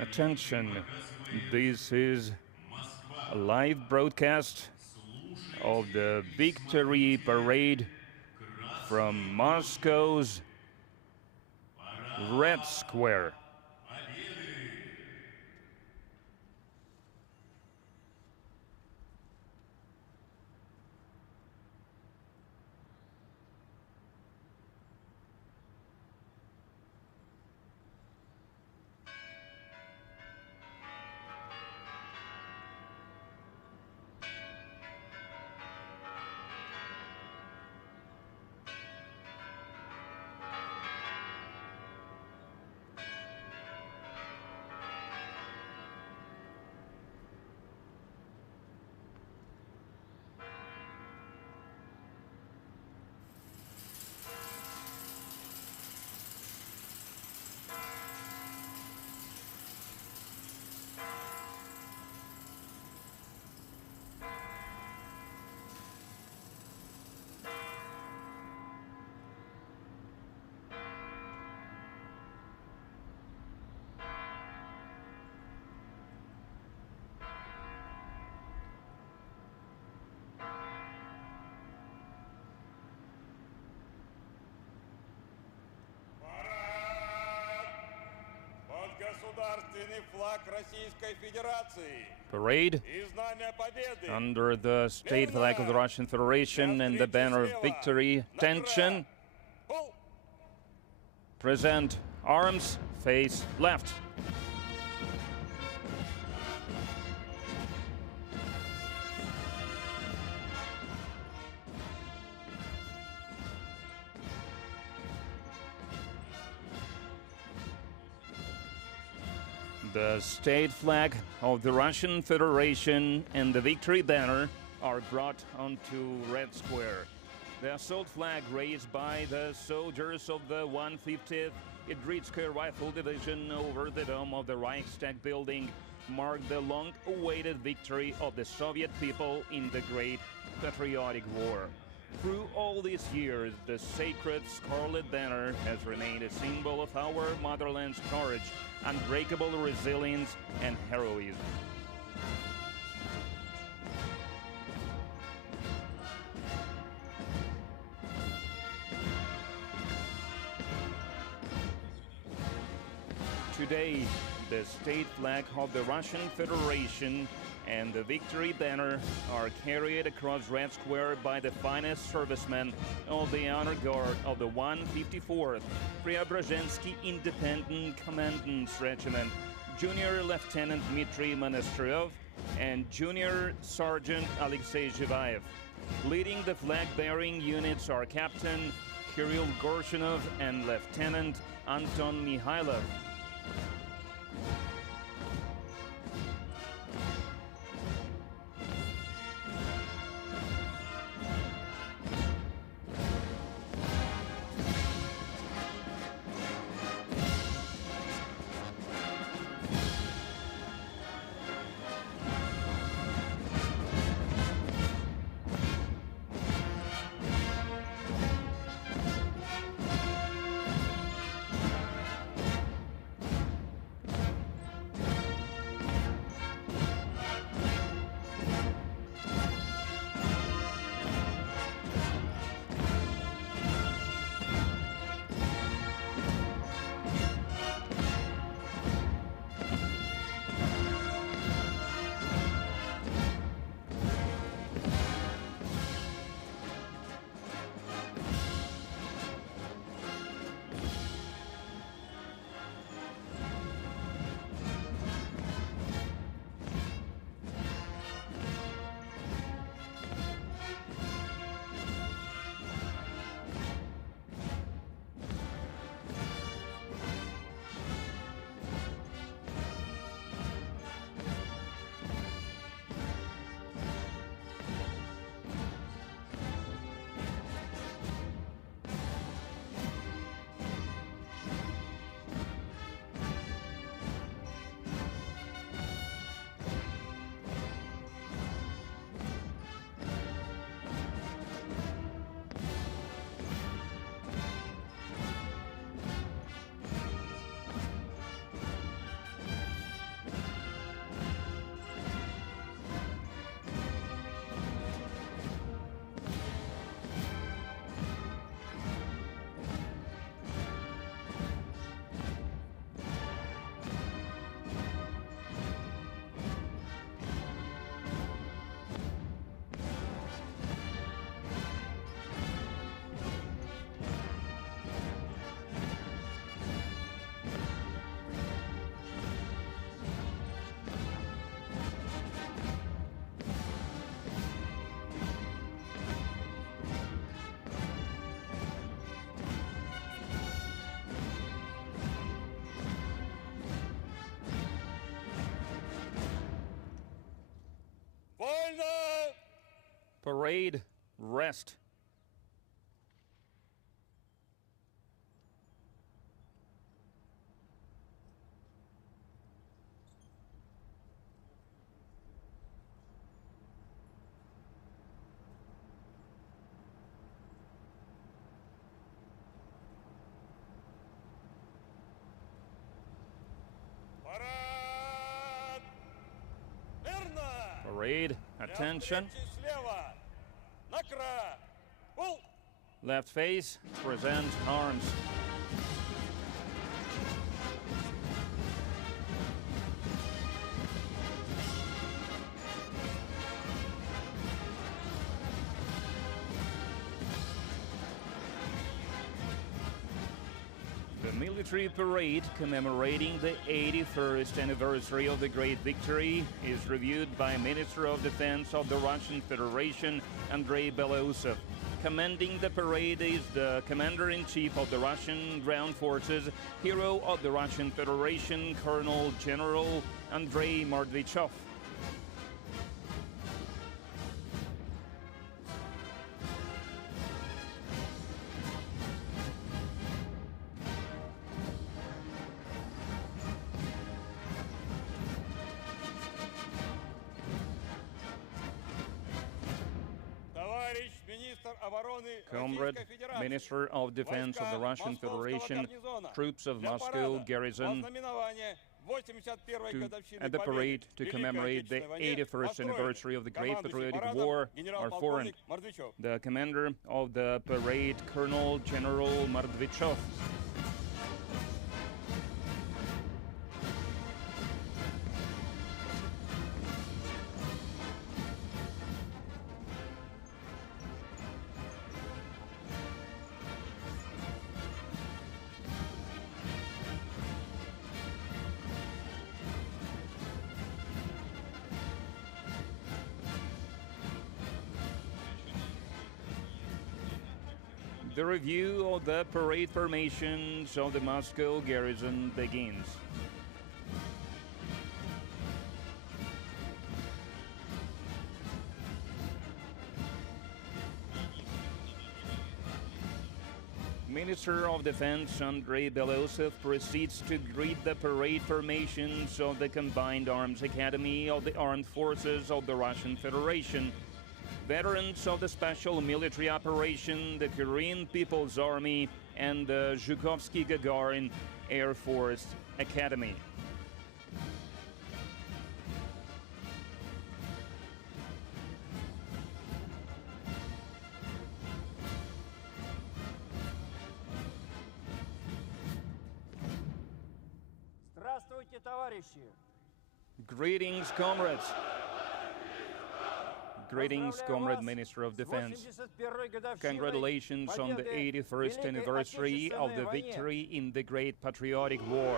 Attention, this is a live broadcast of the Victory Parade from Moscow's Red Square. Parade under the state flag of the Russian Federation and the banner of victory. Attention. Present arms, face left. The state flag of the Russian Federation and the victory banner are brought onto Red Square. The assault flag raised by the soldiers of the 150th Idritskoye Rifle Division over the dome of the Reichstag building marked the long-awaited victory of the Soviet people in the Great Patriotic War. Through all these years, the sacred Scarlet Banner has remained a symbol of our motherland's courage, unbreakable resilience, and heroism. Today, the state flag of the Russian Federation and the victory banner are carried across Red Square by the finest servicemen of the honor guard of the 154th Preobrazhensky Independent Commandant's Regiment, Junior Lieutenant Dmitry Monastryov and Junior Sergeant Alexei Zhivayev. Leading the flag-bearing units are Captain Kirill Gorshinov and Lieutenant Anton Mikhailov. Parade, rest. Parade, attention. Left face, present arms. The military parade commemorating the 81st anniversary of the Great Victory is reviewed by Minister of Defense of the Russian Federation, Andrei Belousov. Commanding the parade is the Commander-in-Chief of the Russian Ground Forces, Hero of the Russian Federation, Colonel General Andrei Mordvichov. Comrade, Minister of Defense of the Russian Federation, troops of Moscow garrison, at the parade to commemorate the 81st anniversary of the Great Patriotic War are formed. The commander of the parade, Colonel General Mordvichov. The review of the parade formations of the Moscow garrison begins. Minister of Defense Andrei Belousov proceeds to greet the parade formations of the Combined Arms Academy of the Armed Forces of the Russian Federation, veterans of the Special Military Operation, the Korean People's Army, and the Zhukovsky-Gagarin Air Force Academy. Здравствуйте, товарищи! Greetings, comrades! Greetings, Comrade Minister of Defense. Congratulations on the 81st anniversary of the victory in the Great Patriotic War.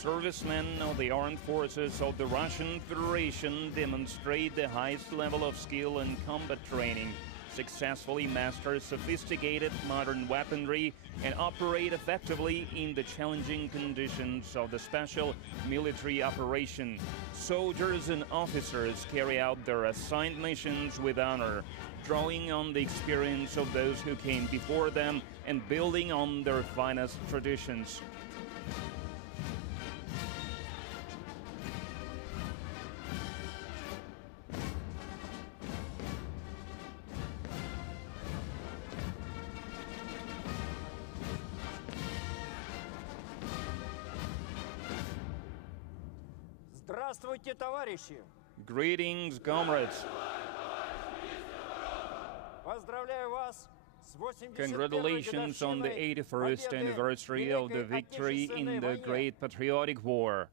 Servicemen of the armed forces of the Russian Federation demonstrate the highest level of skill and combat training, successfully master sophisticated modern weaponry, and operate effectively in the challenging conditions of the special military operation. Soldiers and officers carry out their assigned missions with honor, drawing on the experience of those who came before them and building on their finest traditions. Здравствуйте, товарищи! Greetings, comrades! Поздравляю вас с 81-й Congratulations on the 81st anniversary of the victory in the Great Patriotic War.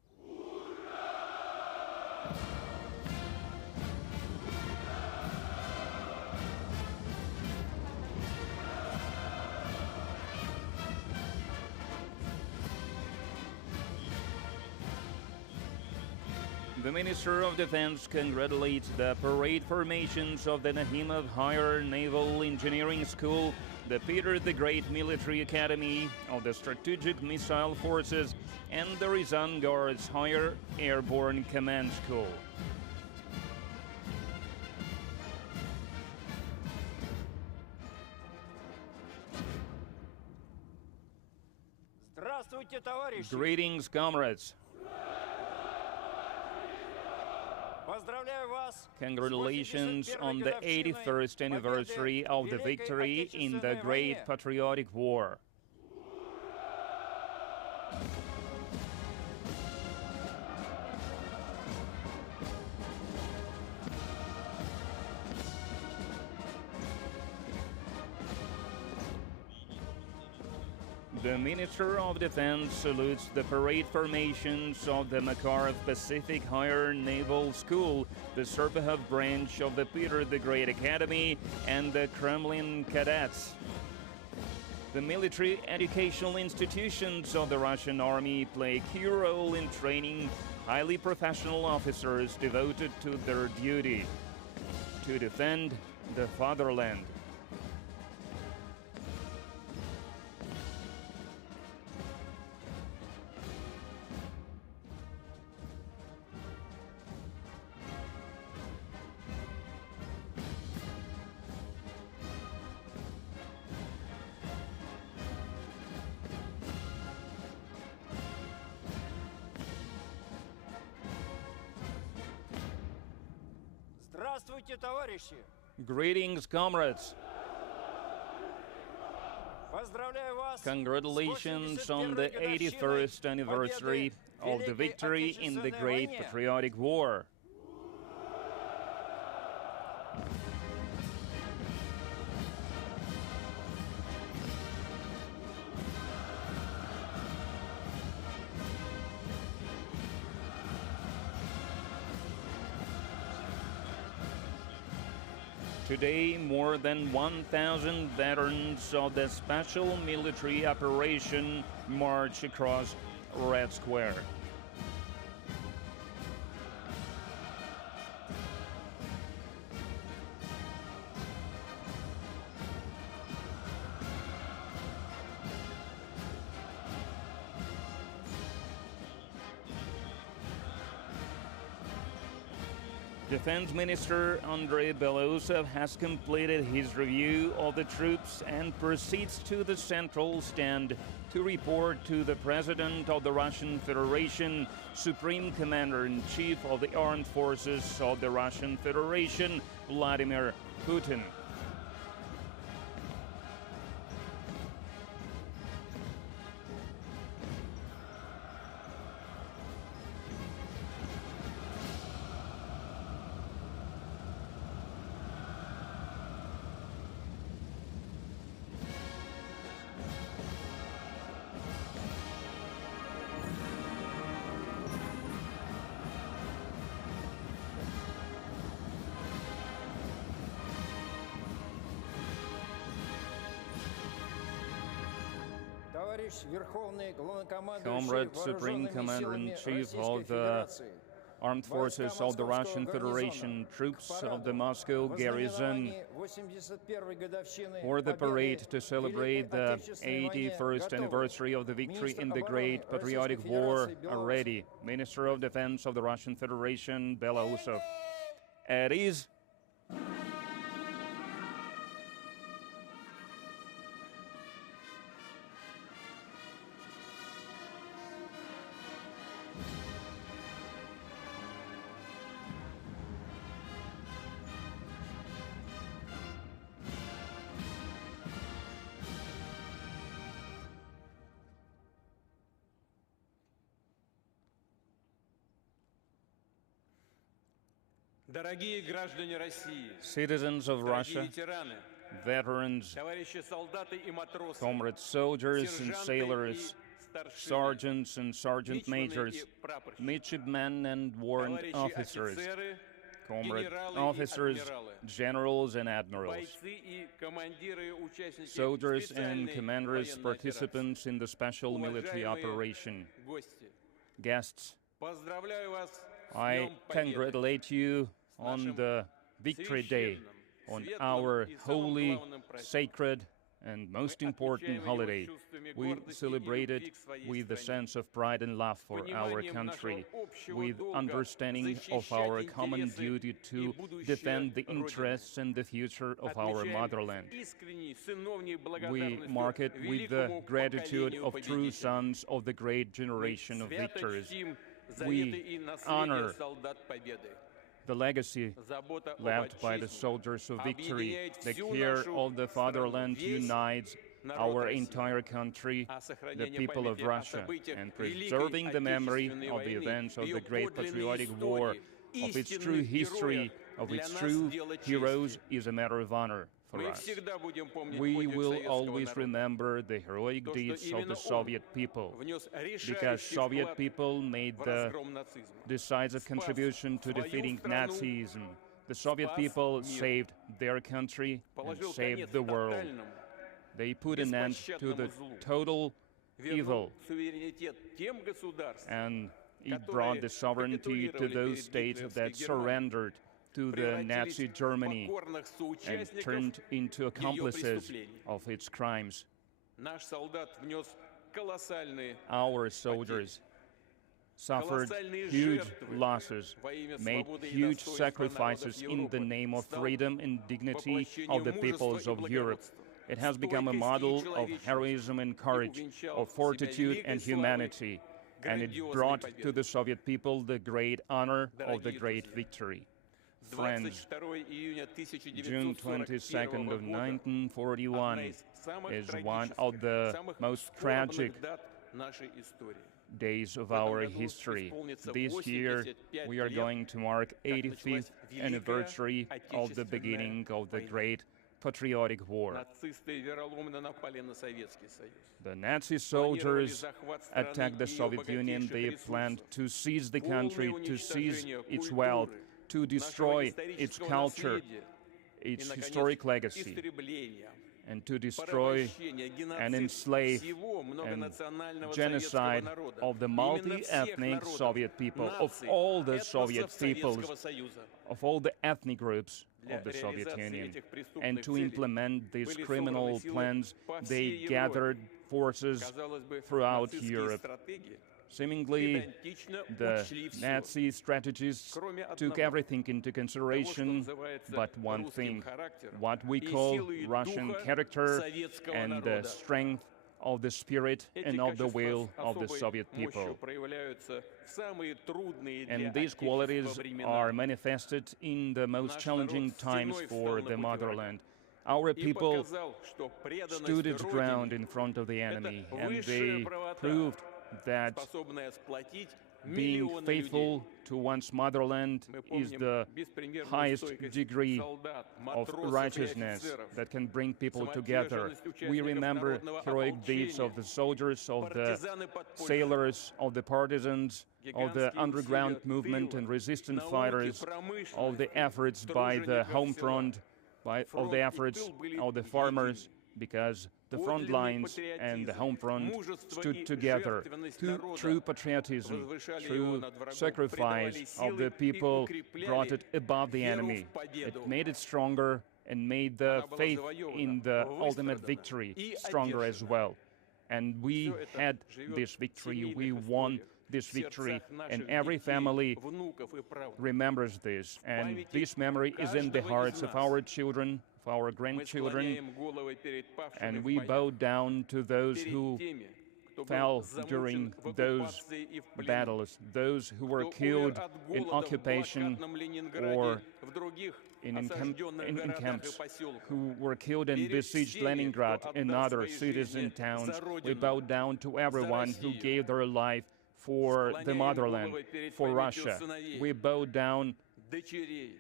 The Minister of Defense congratulates the parade formations of the Nahimov Higher Naval Engineering School, the Peter the Great Military Academy of the Strategic Missile Forces, and the Rizan Guards Higher Airborne Command School. Здравствуйте, товарищи! Greetings, comrades. Поздравляю вас! Congratulations on the 81st anniversary of the victory in the Great Patriotic War. The Minister of Defense salutes the parade formations of the Makarov Pacific Higher Naval School, the Serpahov branch of the Peter the Great Academy, and the Kremlin Cadets. The military educational institutions of the Russian Army play a key role in training highly professional officers devoted to their duty to defend the fatherland. Здравствуйте, товарищи! Greetings, comrades. Поздравляю вас! Congratulations on the 81st anniversary of the victory in the Great Patriotic War. Today, more than 1,000 veterans of the special military operation march across Red Square. Defense Minister Andrei Belousov has completed his review of the troops and proceeds to the central stand to report to the President of the Russian Federation, Supreme Commander-in-Chief of the Armed Forces of the Russian Federation, Vladimir Putin. Comrade Supreme Commander-in-Chief of the Armed Forces of the Russian Federation, troops of the Moscow garrison, for the parade to celebrate the 81st anniversary of the victory in the Great Patriotic War are ready. Minister of Defense of the Russian Federation, Belousov. At ease. Citizens of Russia, veterans, comrade soldiers and sailors, sergeants and sergeant majors, midshipmen and warrant officers, comrade officers, generals and admirals, soldiers and commanders, participants in the special military operation, guests, I congratulate you on the Victory Day, on our holy, sacred, and most important holiday. We celebrate it with a sense of pride and love for our country, with understanding of our common duty to defend the interests and the future of our motherland. We mark it with the gratitude of true sons of the great generation of victors. We honor the legacy left by the soldiers of victory. The care of the fatherland unites our entire country, the people of Russia, and preserving the memory of the events of the Great Patriotic War, of its true history, of its true heroes, is a matter of honor for us. We will always remember the heroic deeds of the Soviet people, because Soviet people made the decisive contribution to defeating Nazism. The Soviet people saved their country and saved the world. They put an end to the total evil, and it brought the sovereignty to those states that surrendered to the Nazi Germany and turned into accomplices of its crimes. Our soldiers suffered huge losses, made huge sacrifices in the name of freedom and dignity of the peoples of Europe. It has become a model of heroism and courage, of fortitude and humanity, and it brought to the Soviet people the great honor of the great victory. Friends, June 22nd of 1941 is one of the most tragic days of our history. This year, we are going to mark 85th anniversary of the beginning of the Great Patriotic War. The Nazi soldiers attacked the Soviet Union. They planned to seize the country, to seize its wealth, to destroy its culture, its historic legacy, and to destroy and enslave and genocide of the multi-ethnic Soviet people, of all the Soviet peoples, of all the ethnic groups of the Soviet Union. And to implement these criminal plans, they gathered forces throughout Europe. Seemingly, the Nazi strategists took everything into consideration but one thing, what we call Russian character and the strength of the spirit and of the will of the Soviet people. And these qualities are manifested in the most challenging times for the motherland. Our people stood its ground in front of the enemy, and they proved that being faithful to one's motherland is the highest degree of righteousness that can bring people together. We remember heroic deeds of the soldiers, of the sailors, of the partisans, of the underground movement and resistance fighters, of the efforts by the home front, of the efforts of the farmers, because the front lines and the home front stood together. True patriotism, true sacrifice of the people brought it above the enemy. It made it stronger and made the faith in the ultimate victory stronger as well. And we had this victory, we won this victory, and every family remembers this. And this memory is in the hearts of our children, of our grandchildren, and we bow down to those who fell during those battles, those who were killed in occupation or in camps, who were killed in besieged Leningrad and other cities and towns. We bow down to everyone who gave their life for the motherland, for Russia. We bow down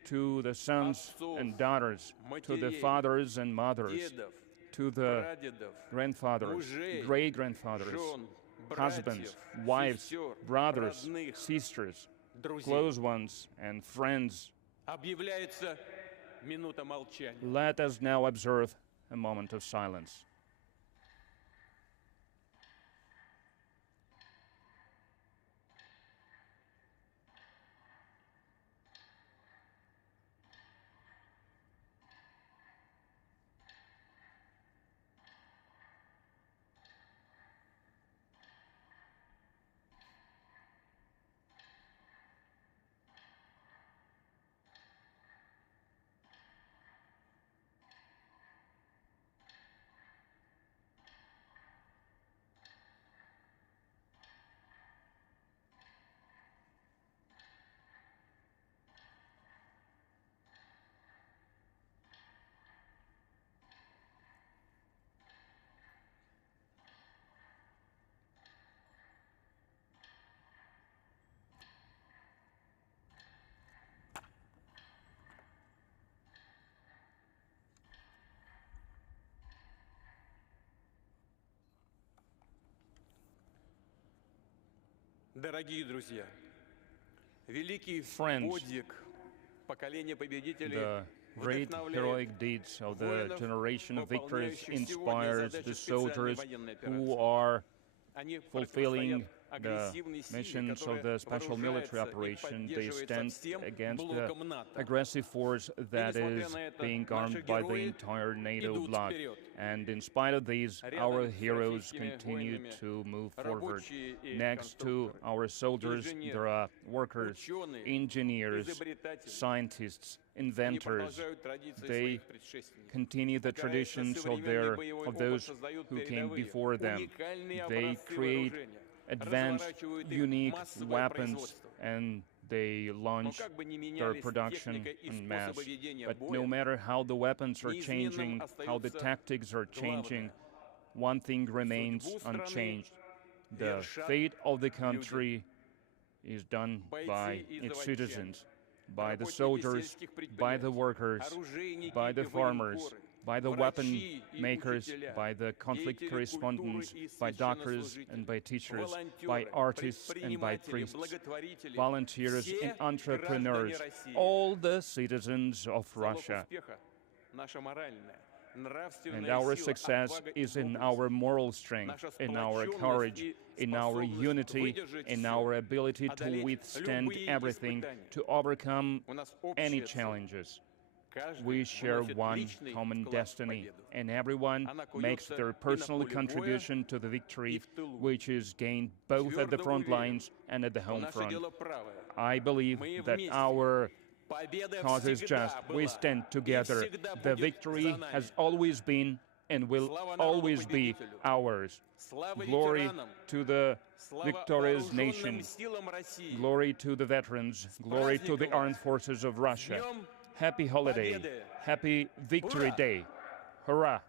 to the sons and daughters, to the fathers and mothers, to the grandfathers, great-grandfathers, husbands, wives, brothers, sisters, close ones, and friends. Let us now observe a moment of silence. Дорогие друзья, великий Friends, подвиг поколения победителей the great heroic deeds of the generation of victors inspires the soldiers who are fulfilling the missions of the special military operation. They stand against the aggressive force that is being armed by the entire NATO bloc. And in spite of these, our heroes continue to move forward. Next to our soldiers, there are workers, engineers, scientists, inventors. They continue the traditions of those who came before them. They create advanced, unique weapons, and they launch their production en masse. But no matter how the weapons are changing, how the tactics are changing, one thing remains unchanged. The fate of the country is done by its citizens, by the soldiers, by the workers, by the farmers, by the weapon makers, by the conflict correspondents, by doctors and by teachers, by artists and by priests, volunteers and entrepreneurs, all the citizens of Russia. And our success is in our moral strength, in our courage, in our unity, in our ability to withstand everything, to overcome any challenges. We share one common destiny, and everyone makes their personal contribution to the victory, which is gained both at the front lines and at the home front. I believe that our cause is just. We stand together. The victory has always been and will always be ours. Glory to the victorious nation. Glory to the veterans. Glory to the armed forces of Russia. Happy holiday. Happy Victory Day. Hurrah!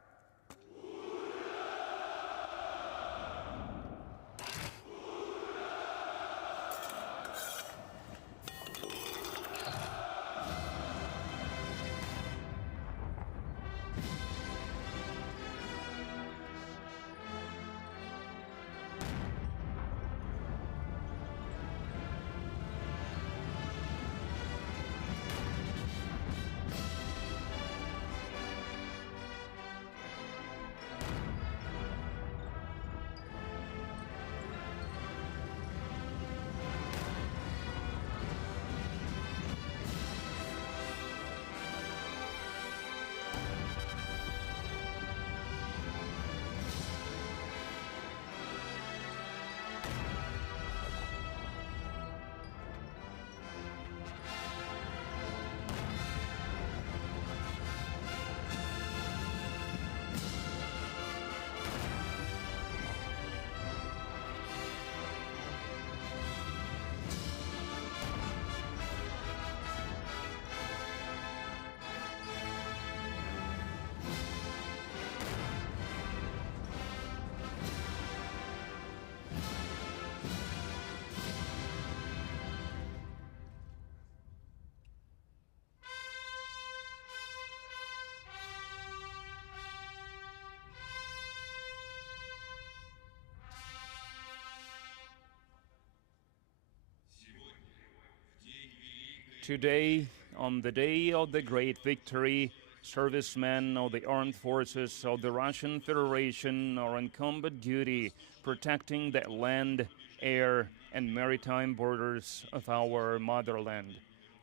Today, on the day of the great victory, servicemen of the armed forces of the Russian Federation are on combat duty, protecting the land, air, and maritime borders of our motherland.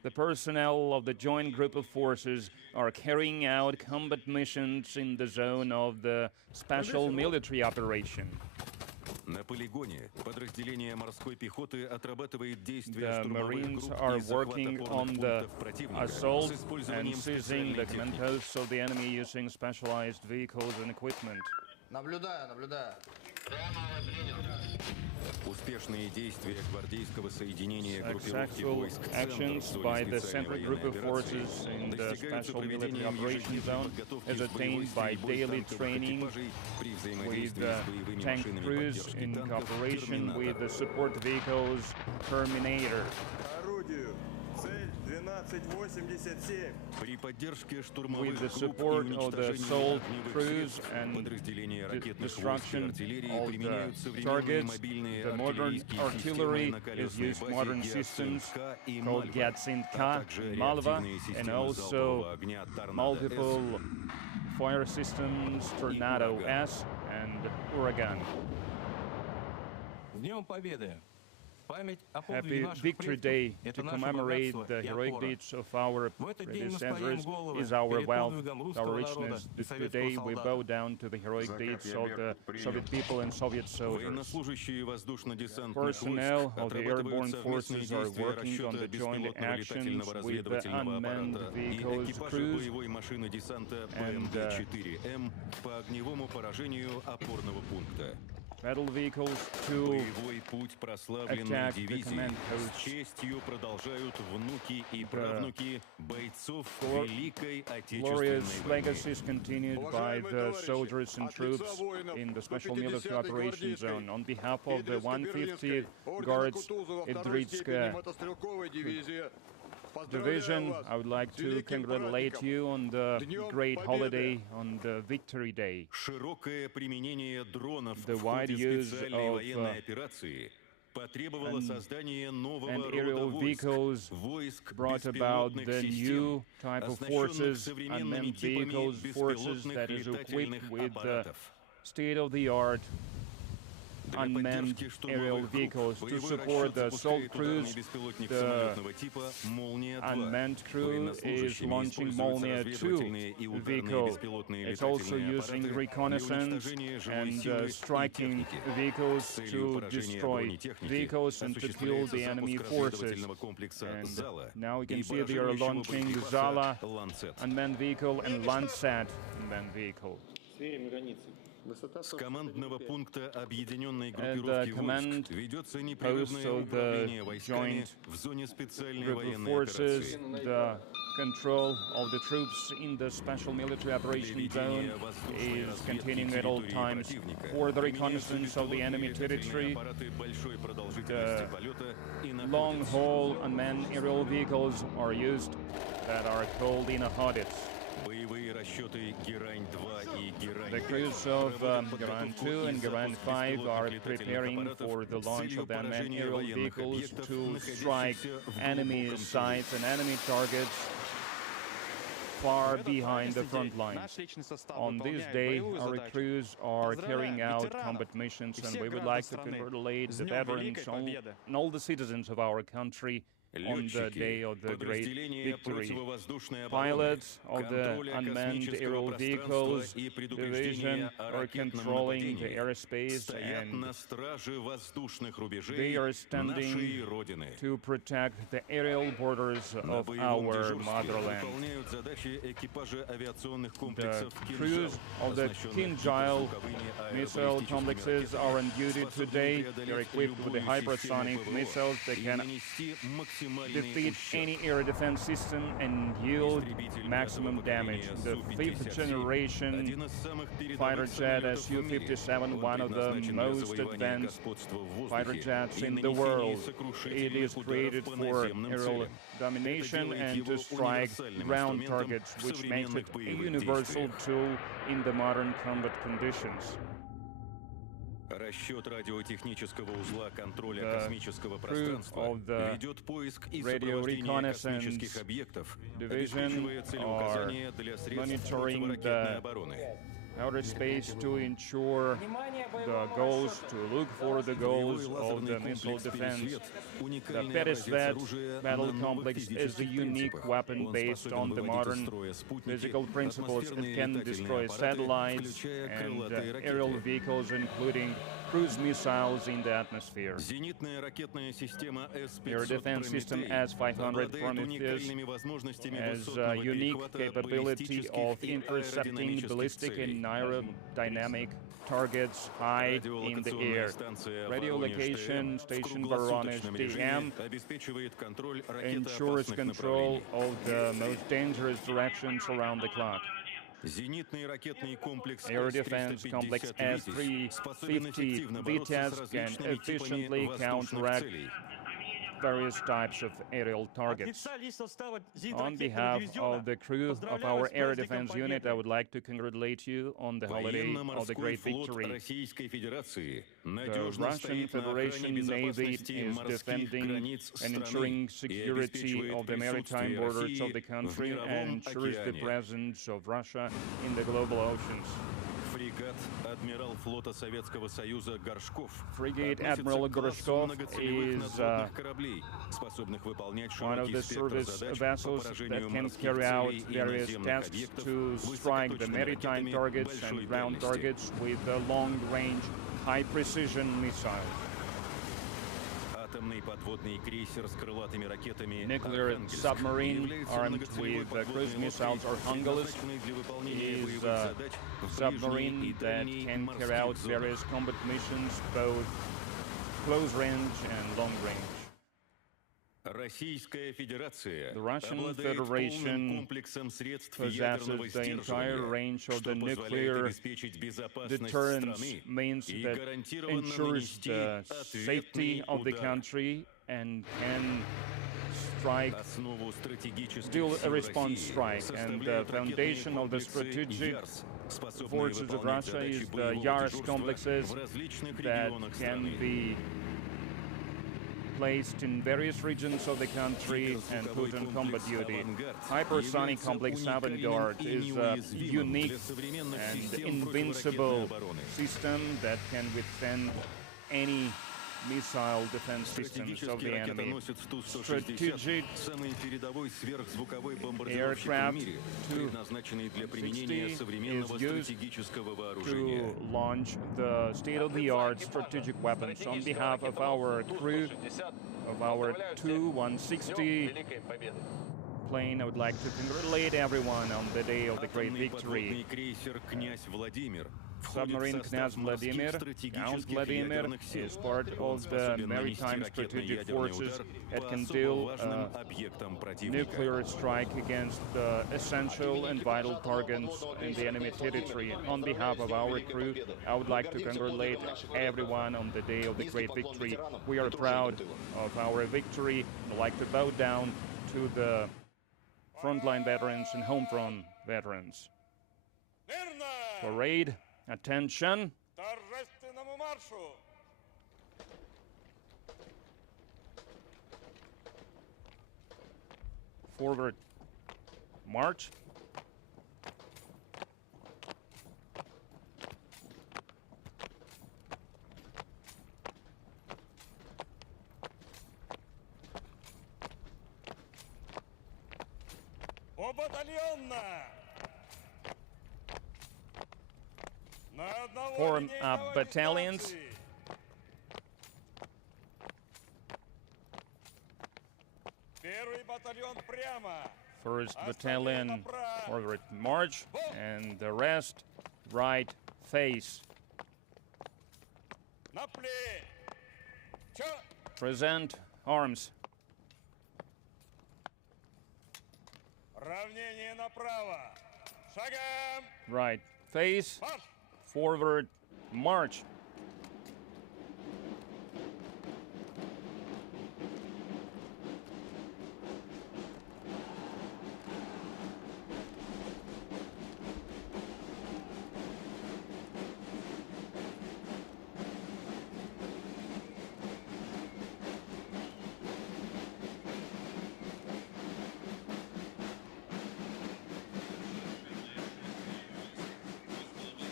The personnel of the joint group of forces are carrying out combat missions in the zone of the special military operation. На полигоне подразделение морской пехоты отрабатывает действия The штурмовых Marines групп are и захват working опорных on the пунктов противника assault с and использованием seizing the специальной command техники. posts of the enemy using specialized vehicles and equipment. Наблюдаю. Успешные действия гвардейского соединения группировки Successful войск actions «Центр» в by зоне the специальной separate group of военной forces операции in the достигаются special military проведением operation ежедневной zone подготовки is с боевой attained by стрельбой daily танковых training экипажей при with взаимодействии the с боевыми tank машинами crews поддержки in танков cooperation with «Терминатор». the support vehicles Terminator. Орудию. Цель 12. При поддержке with штурмовых the групп и support of the уничтожении assault огневых crews средств and подразделения ракетных войск и destruction артиллерии of применяют the современные targets, мобильные the modern артиллерийские системы artillery на is колесной used базе modern systems Гиацинт-К и called Мальва, Geopolital а также and Malva, реактивные and системы also залпового огня Торнадо-С multiple fire systems, Tornado Ураган. S and Uragan. С Днем Победы! Память о Happy подвиге наших Victory предков Day – это to наше commemorate богатство the и heroic опора. deeds of our В этот день мы склоняем predecessors головы is our перед wealth, подвигом our русского народа richness. и Today советского we bow солдата. down to the heroic deeds of the Soviet people and Soviet soldiers. Военнослужащие воздушно-десантных Personnel войск of the отрабатывают airborne совместные forces are действия working on расчета the joint беспилотного actions летательного with the разведывательного unmanned аппарата и vehicles экипажи crews боевой машины десанта and, ПМД-4М по огневому поражению опорного пункта. battle vehicles to Боевой путь прославленной attack the дивизии command с posts. честью продолжают внуки и правнуки бойцов glor- Великой Glorious Отечественной войны. legacies continued by the soldiers and troops in the Special Military Operation Zone. On behalf of the 150th Guards Idritska Division, I would like to congratulate you on the great holiday, on the Victory Day. Широкое применение дронов The в wide ходе use специальной of, военной операции потребовало создания нового and рода aerial войск, vehicles войск brought about беспилотных the систем, new type of оснащенных forces, современными unmanned типами vehicles, forces беспилотных that is летательных equipped with the аппаратов. state-of-the-art Для unmanned поддержки aerial штурмовых vehicles групп to боевой support расчет the assault запускает ударный crews. беспилотник The самолетного типа «Молния-2». unmanned crew is Военнослужащими launching используются Molnia 2 разведывательные и ударные vehicle. беспилотные It's also летательные using аппараты reconnaissance для уничтожения живой and силы и striking техники. vehicles С целью to поражения destroy бронетехники vehicles and to kill осуществляется the enemy запуск forces. разведывательного комплекса And «Зала» now we и can see they are баражирующего launching боекипажа Zala «Ланцет». unmanned vehicle and Landsat unmanned vehicle. С командного пункта объединенной the группировки command войск ведется post непрерывное of the управление войсками joint в зоне специальной Group of военной forces, операции. the control of the troops in the Special Military Operation Zone is continuing at all times for the reconnaissance of the enemy territory. The long-haul unmanned aerial vehicles are used that are called Inahodits. Боевые расчеты Герань-2 и The crews of Garan 2 and Garan 5 are preparing for the launch of the unmanned aerial vehicles to strike enemy sites and enemy targets far behind the front lines. On this day, our crews are carrying out combat missions, and we would like to congratulate the veterans and all the citizens of our country on the day of the great victory. Pilots of the unmanned aerial vehicles division are controlling the airspace, and they are standing to protect the aerial borders of our motherland. The crews of the Kinjal missile complexes are on duty today. They're equipped with the hypersonic missiles that can defeat any air defense system and yield maximum damage. The fifth generation fighter jet Su-57, one of the most advanced fighter jets in the world. It is created for aerial domination and to strike ground targets, which makes it a universal tool in the modern combat conditions. Расчет радиотехнического узла контроля The космического crew пространства of the ведет поиск и radio сопровождение reconnaissance космических объектов, division обеспечивая целеуказания для средств monitoring противоракетной the обороны. outer space to ensure the goals, to look for the goals of the missile defense. The Peresvet battle complex is a unique weapon based on the modern physical principles. It can destroy satellites and aerial vehicles, including cruise missiles in the atmosphere. Зенитная ракетная система Air defense system S-500 Prometheus has a unique capability of intercepting ballistic and aerodynamic targets high in the air. Radio location station Voronezh DM ensures control of the most dangerous directions around the clock. Зенитный ракетный комплекс Air defense complex S-350 VTS can efficiently counteract various types of aerial targets. On behalf of the crew of our air defense unit, I would like to congratulate you on the holiday of the Great Victory. The Russian Federation Navy is defending and ensuring security of the maritime borders of the country and ensures the presence of Russia in the global oceans. Frigate Admiral Gorshkov is one of the service vessels that can carry out various tasks to strike the maritime targets and ground targets with long-range, high-precision missiles. Nuclear submarine armed with cruise missiles or Hungalis is a submarine that can carry out various combat missions, both close range and long range. The Russian Federation possesses the entire range of the nuclear deterrence means that ensures the safety of the country and can strike, do a response strike. And the foundation of the strategic forces of Russia is the Yars complexes that can be placed in various regions of the country and put on combat duty. Hypersonic Complex Avangard is a unique and invincible system that can withstand any missile defense systems of the enemy. Strategic aircraft 260 is used to launch the state-of-the-art strategic weapons. On behalf of our crew of our Tu-160 plane, I would like to congratulate everyone on the day of the Great Victory. Submarine Knyaz Vladimir, Count Vladimir, is part of the maritime strategic forces that can deal a nuclear strike against the essential and vital targets in the enemy territory. On behalf of our crew, I would like to congratulate everyone on the day of the Great Victory. We are proud of our victory. I'd like to bow down to the frontline veterans and home front veterans. Parade. Attention. Торжественному маршу! Forward march. Побатальонно! Form up battalions. First battalion forward march, and the rest right face. Present arms. Right face. Forward march.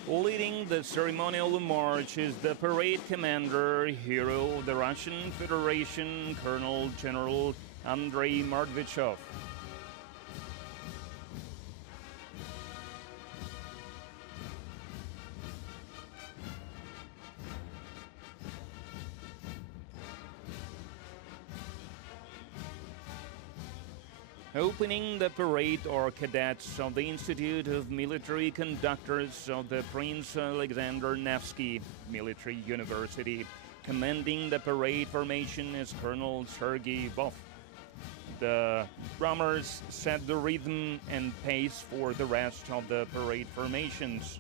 Leading the ceremonial march is the parade commander, hero of the Russian Federation, Colonel General Andrei Mordvichov. Opening the parade are cadets of the Institute of Military Conductors of the Prince Alexander Nevsky Military University. Commanding the parade formation is Colonel Sergei Vov. The drummers set the rhythm and pace for the rest of the parade formations.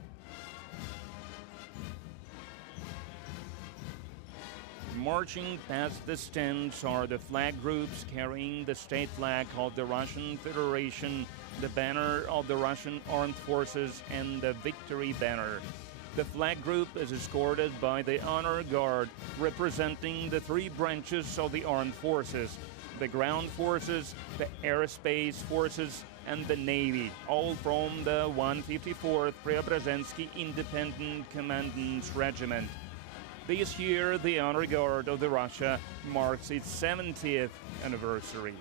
Marching past the stands are the flag groups carrying the state flag of the Russian Federation, the banner of the Russian Armed Forces, and the victory banner. The flag group is escorted by the honor guard, representing the three branches of the armed forces: the ground forces, the airspace forces, and the Navy, all from the 154th Preobrazhensky Independent Commandant's Regiment. This year, the Honor Guard of the Russia marks its 70th anniversary.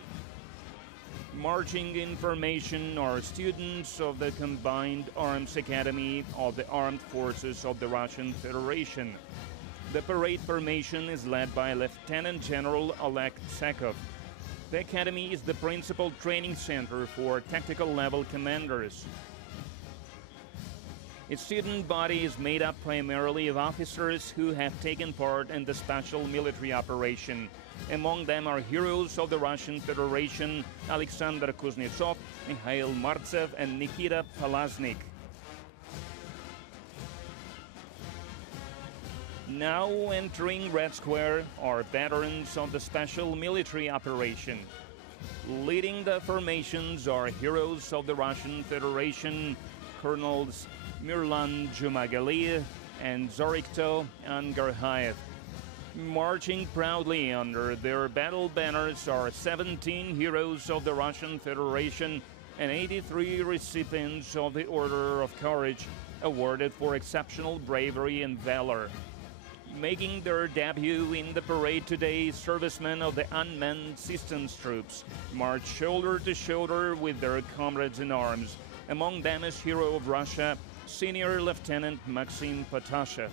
Marching in formation are students of the Combined Arms Academy of the Armed Forces of the Russian Federation. The parade formation is led by Lieutenant General-elect Sekov. The Academy is the principal training center for tactical level commanders. Its student body is made up primarily of officers who have taken part in the special military operation. Among them are heroes of the Russian Federation: Alexander Kuznetsov, Mikhail Martsev, and Nikita Palaznik. Now entering Red Square are veterans of the special military operation. Leading the formations are heroes of the Russian Federation, Colonels Mirlan Jumagali and Zorikto Angarhaev. Marching proudly under their battle banners are 17 heroes of the Russian Federation and 83 recipients of the Order of Courage, awarded for exceptional bravery and valor. Making their debut in the parade today, servicemen of the Unmanned Systems Troops march shoulder to shoulder with their comrades in arms. Among them is hero of Russia, Senior Lieutenant Maxim Potashev.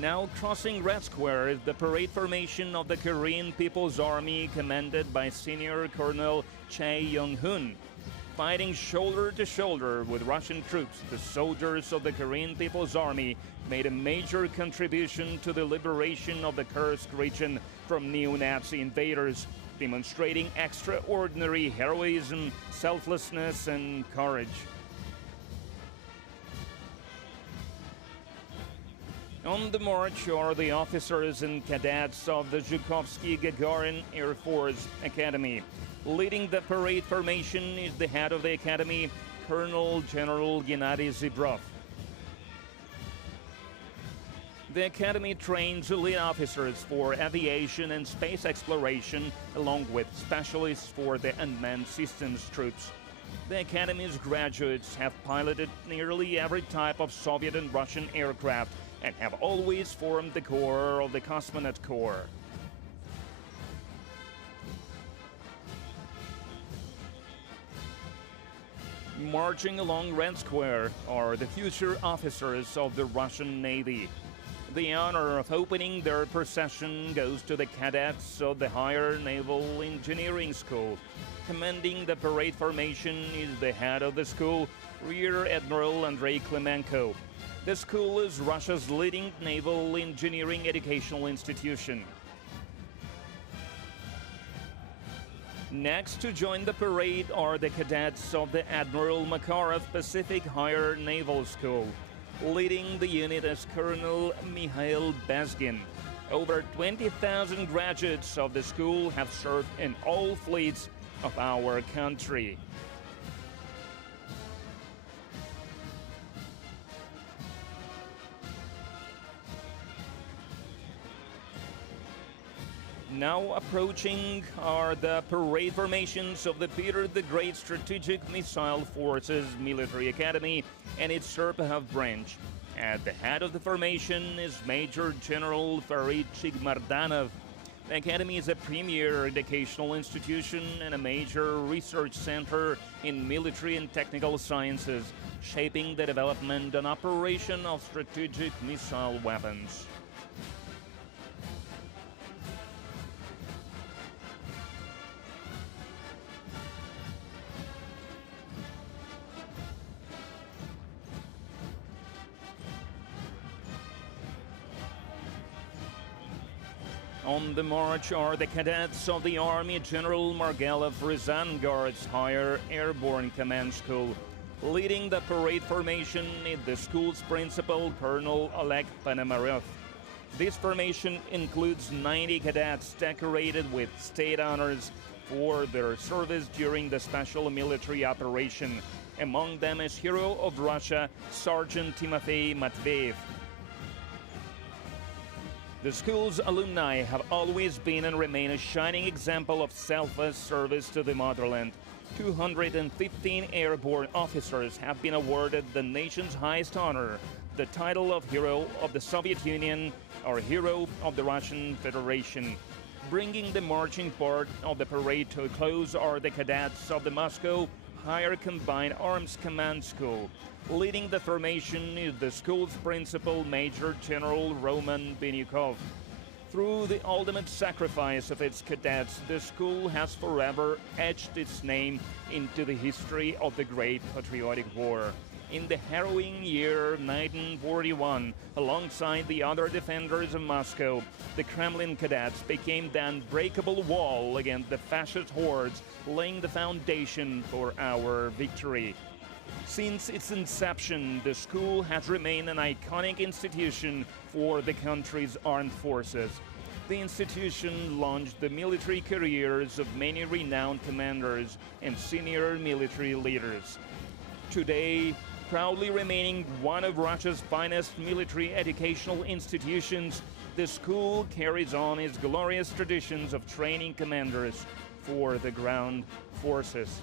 Now crossing Red Square is the parade formation of the Korean People's Army, commanded by Senior Colonel Chae Young-hun. Fighting shoulder to shoulder with Russian troops, the soldiers of the Korean People's Army made a major contribution to the liberation of the Kursk region from neo-Nazi invaders, demonstrating extraordinary heroism, selflessness, and courage. On the march are the officers and cadets of the Zhukovsky-Gagarin Air Force Academy. Leading the parade formation is the head of the academy, Colonel General Gennady Zibrov. The academy trains elite officers for aviation and space exploration, along with specialists for the unmanned systems troops. The academy's graduates have piloted nearly every type of Soviet and Russian aircraft and have always formed the core of the cosmonaut corps. Marching along Red Square are the future officers of the Russian Navy. The honor of opening their procession goes to the cadets of the Higher Naval Engineering School. Commanding the parade formation is the head of the school, Rear Admiral Andrei Klemenko. The school is Russia's leading naval engineering educational institution. Next to join the parade are the cadets of the Admiral Makarov Pacific Higher Naval School. Leading the unit is Colonel Mikhail Bezgin. Over 20,000 graduates of the school have served in all fleets of our country. Now approaching are the parade formations of the Peter the Great Strategic Missile Forces Military Academy and its Serpahov branch. At the head of the formation is Major General Farid Chigmardanov. The Academy is a premier educational institution and a major research center in military and technical sciences, shaping the development and operation of strategic missile weapons. On the march are the cadets of the Army General Margalov Ryazan Guards Higher Airborne Command School. Leading the parade formation is the school's principal, Colonel Oleg Ponomarev. This formation includes 90 cadets decorated with state honors for their service during the special military operation. Among them is Hero of Russia, Sergeant Timofey Matveyev. The school's alumni have always been and remain a shining example of selfless service to the motherland. 215 airborne officers have been awarded the nation's highest honor, the title of Hero of the Soviet Union or Hero of the Russian Federation. Bringing the marching part of the parade to a close are the cadets of the Moscow Higher Combined Arms Command School. Leading the formation is the school's principal, Major General Roman Binyukov. Through the ultimate sacrifice of its cadets, the school has forever etched its name into the history of the Great Patriotic War. In the harrowing year 1941, alongside the other defenders of Moscow, the Kremlin cadets became the unbreakable wall against the fascist hordes, laying the foundation for our victory. Since its inception, the school has remained an iconic institution for the country's armed forces. The institution launched the military careers of many renowned commanders and senior military leaders. Today, proudly remaining one of Russia's finest military educational institutions, the school carries on its glorious traditions of training commanders for the ground forces.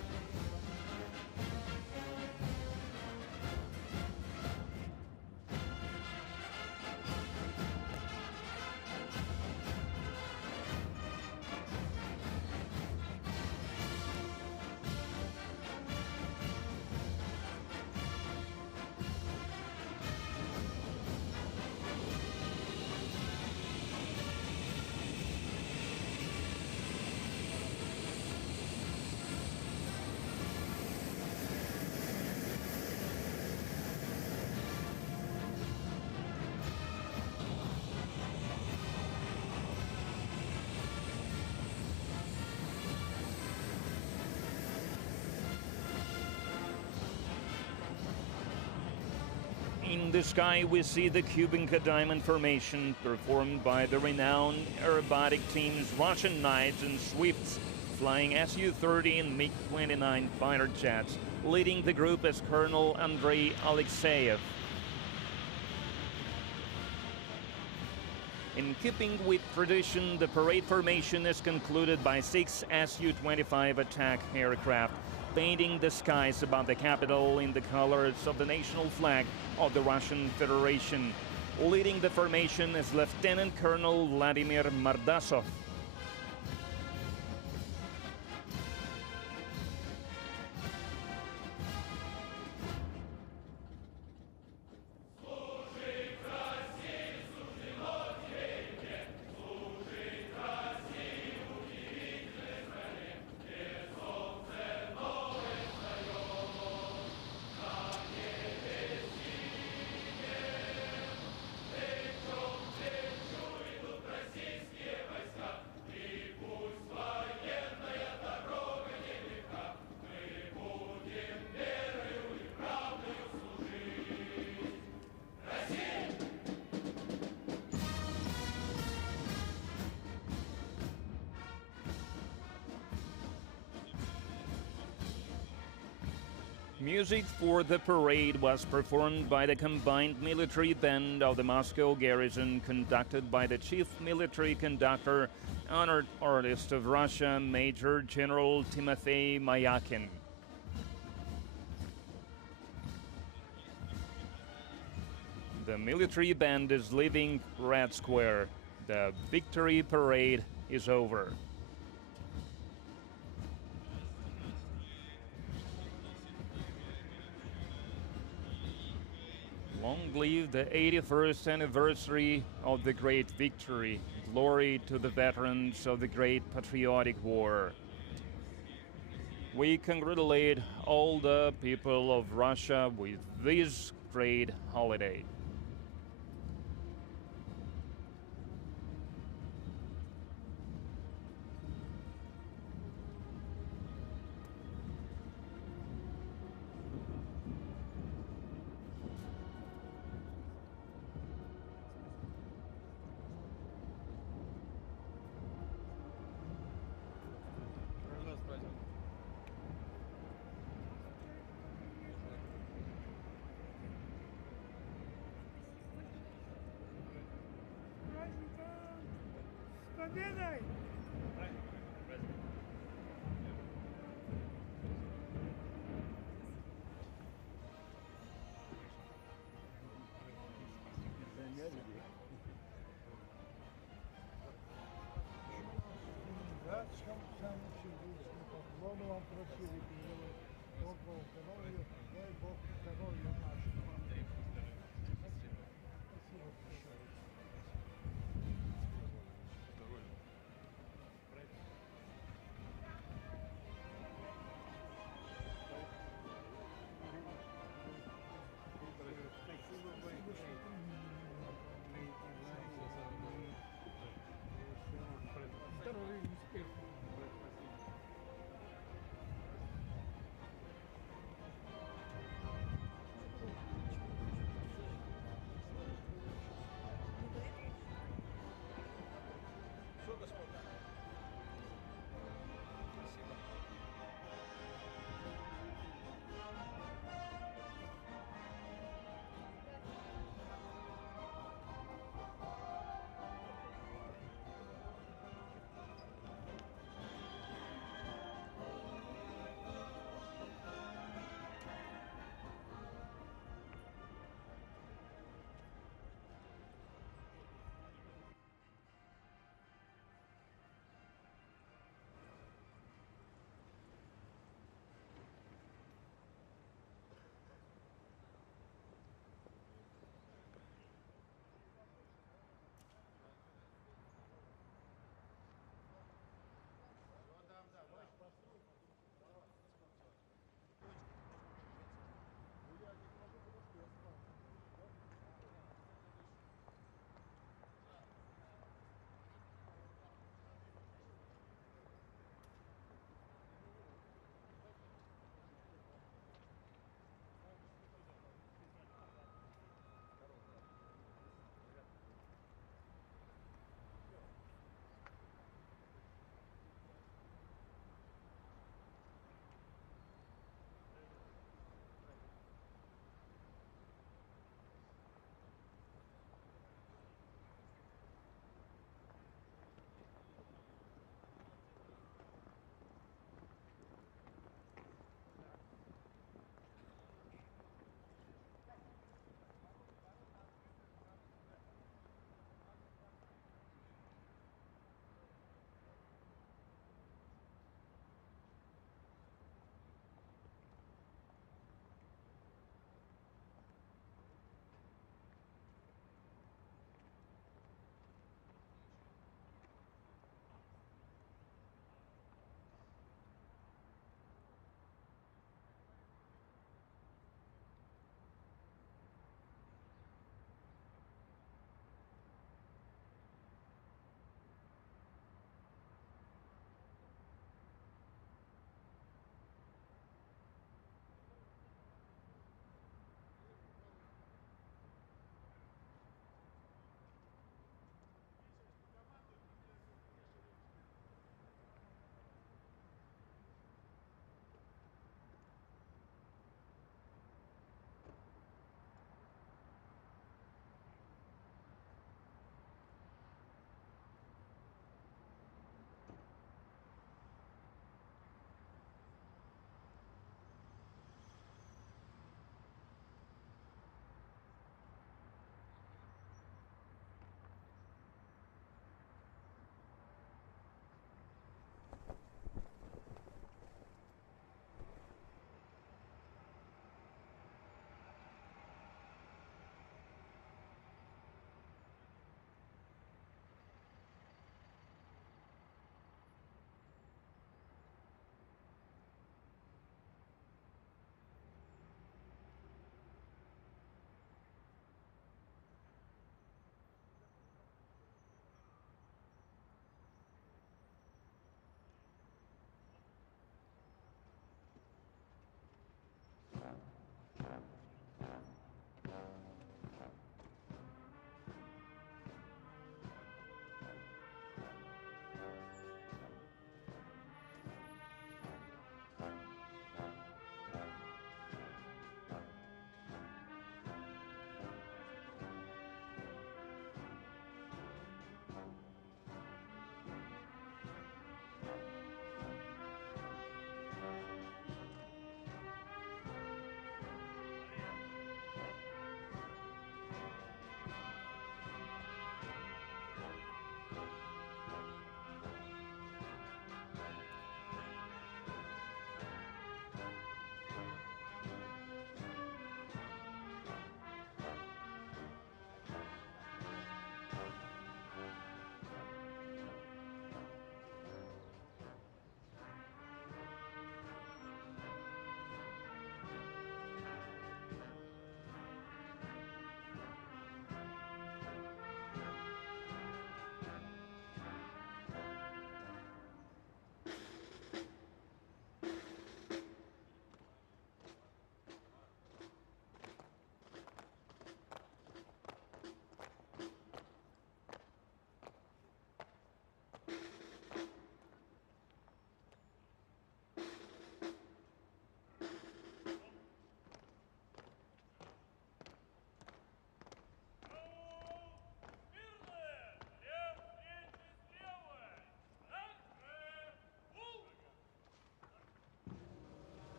In the sky, we see the Kubinka Diamond Formation performed by the renowned aerobatic teams Russian Knights and Swifts, flying Su-30 and MiG-29 fighter jets. Leading the group is Colonel Andrei Alexeyev. In keeping with tradition, the parade formation is concluded by 6 Su-25 attack aircraft, painting the skies above the capital in the colors of the national flag of the Russian Federation. Leading the formation is Lieutenant Colonel Vladimir Mordasov. Music for the parade was performed by the combined military band of the Moscow garrison, conducted by the chief military conductor, honored artist of Russia, Major General Timofey Mayakin. The military band is leaving Red Square. The victory parade is over. Long live the 81st anniversary of the great victory. Glory to the veterans of the Great Patriotic War. We congratulate all the people of Russia with this great holiday. победой!